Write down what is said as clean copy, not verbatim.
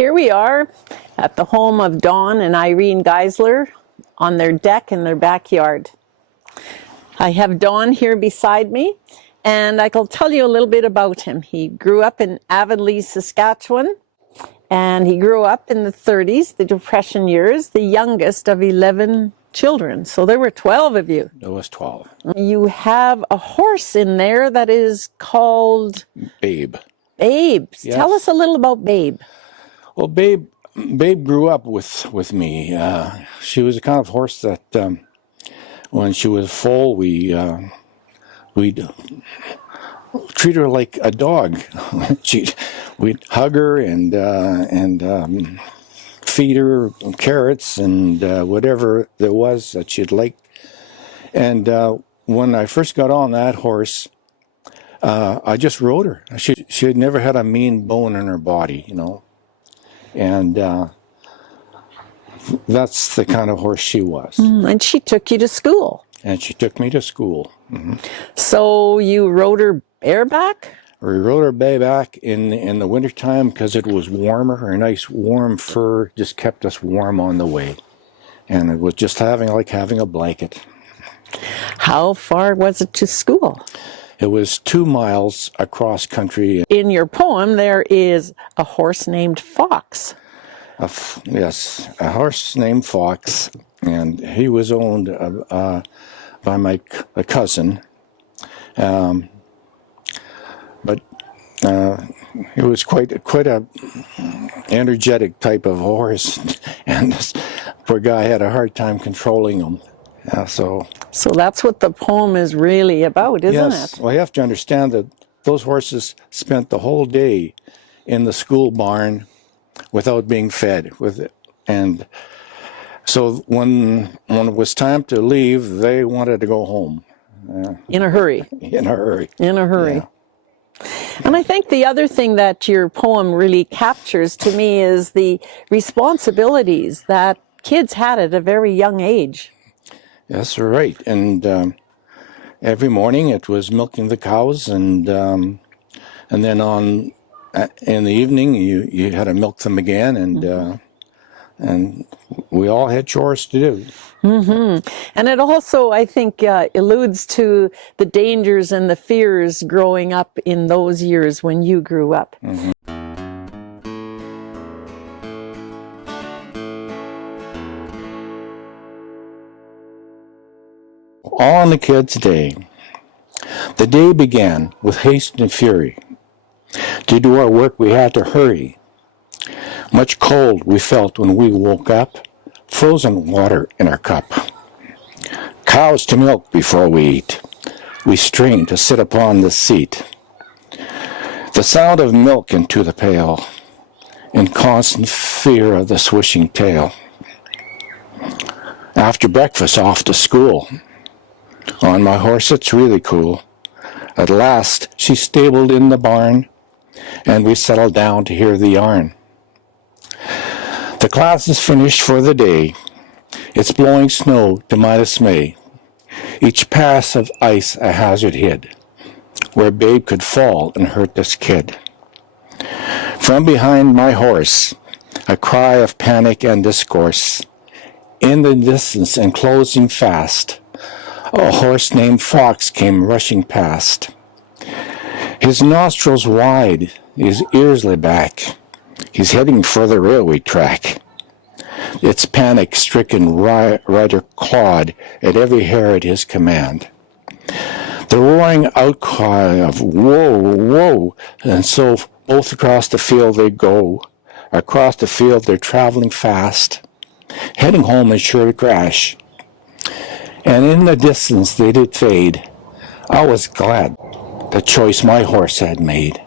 Here we are at the home of Don and Irene Geisler on their deck in their backyard. I have Don here beside me, and I will tell you a little bit about him. He grew up in Avonlea, Saskatchewan, and he grew up in the 30s, the Depression years, the youngest of 11 children. So there were 12 of you. There was 12. You have a horse in there that is called... Babe. Babe. Yes. Tell us a little about Babe. Well, Babe grew up with me. She was the kind of horse that when she was full, we'd treat her like a dog. We'd hug her and feed her carrots and whatever there was that she'd like. And when I first got on that horse, I just rode her. She had never had a mean bone in her body, you know. And that's the kind of horse she was. And she took you to school. And she took me to school. Mm-hmm. So you rode her bareback? We rode her bareback in the wintertime because it was warmer. Her nice warm fur just kept us warm on the way. And it was just like having a blanket. How far was it to school? It was 2 miles across country. In your poem, there is a horse named Fox. Yes, a horse named Fox, and he was owned by my cousin. But he was quite a energetic type of horse, and this poor guy had a hard time controlling him. So that's what the poem is really about, isn't it? Yes. Well, you have to understand that those horses spent the whole day in the school barn without being fed with it. And so when it was time to leave, they wanted to go home. In a hurry. In a hurry. In a hurry. Yeah. And I think the other thing that your poem really captures to me is the responsibilities that kids had at a very young age. That's right. And every morning it was milking the cows, and then in the evening you had to milk them again, and we all had chores to do. Mm-hmm. And it also, I think, alludes to the dangers and the fears growing up in those years when you grew up. Mm-hmm. On the kids' day. The day began with haste and fury. To do our work we had to hurry. Much cold we felt when we woke up, frozen water in our cup. Cows to milk before we eat. We strained to sit upon the seat. The sound of milk into the pail, in constant fear of the swishing tail. After breakfast off to school. On my horse it's really cool. At last she stabled in the barn, and we settled down to hear the yarn. The class is finished for the day. It's blowing snow to my dismay. Each pass of ice a hazard hid, where Babe could fall and hurt this kid. From behind my horse, a cry of panic and discourse. In the distance and closing fast, a horse named Fox came rushing past. His nostrils wide, his ears lay back. He's heading for the railway track. Its panic-stricken rider clawed at every hair at his command. The roaring outcry of "Whoa, whoa!" And so both across the field they go. Across the field they're traveling fast, heading home and sure to crash. And in the distance they did fade. I was glad the choice my horse had made.